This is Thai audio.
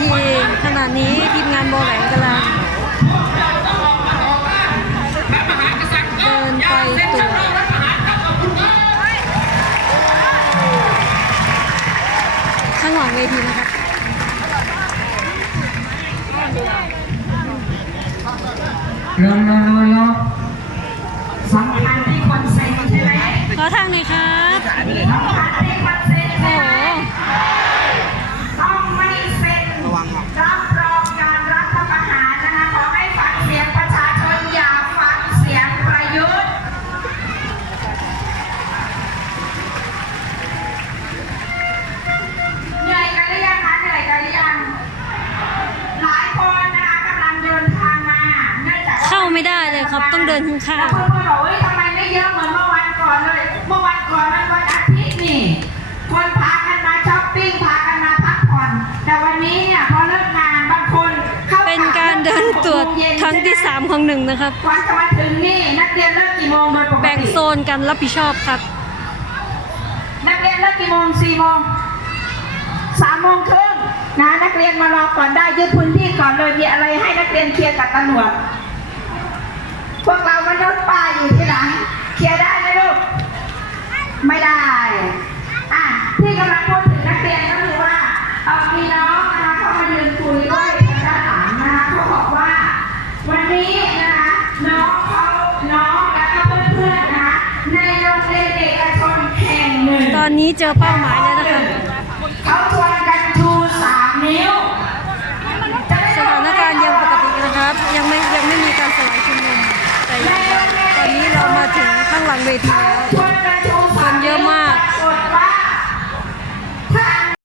ทีขนาดนี้ทีมงานโบแหวนกำลังเดินไปตรวข้างหลังเวทีนะครัเรื่องเรื่สำคัญที่คนเซ็นใช่ไหมขอทางหน่อยครับ ไม่ได้เลยครับ ต้องเดินข้างแล้วเพื่อนๆบอกเฮ้ยทำไมไม่เยอะเหมือนเมื่อวันก่อนเลย เมื่อวันก่อนมันวันอาทิตย์นี่ คนพากันมาช้อปปิ้งพากันมาพักผ่อน แต่วันนี้เนี่ยพอเลิกงานบางคนเข้าๆ เป็นการเดินตรวจครั้งที่ 3 ของหนึ่งนะครับ กว่าจะมาถึงนี่นักเรียนเลิกกี่โมงโดยปกติแบ่งโซนกันรับผิดชอบครับ นักเรียนเลิกกี่โมงสี่โมงสามโมงครึ่งนะนักเรียนมารอก่อนได้ยึดพื้นที่ก่อนเลยมีอะไรให้นักเรียนเคลียร์กับตำรวจ พวกเรามันยศป้าอยู่ที่หลัง เคลียร์ได้ไหมลูก ไม่ได้ อะที่กำลังพูดถึงนักเรียนก็คือว่าเอ่อมีน้องนะคะเข้ามายืนคุยด้วยทางด้านหลังนะคะเขาบอกว่า วันนี้นะคะน้องเขาน้องและก็เพื่อนๆนะคะในโรงเรียนเอกชนแห่งหนึ่งตอนนี้เจอเป้าหมายแล้วนะครั ลังเวทีแล้ว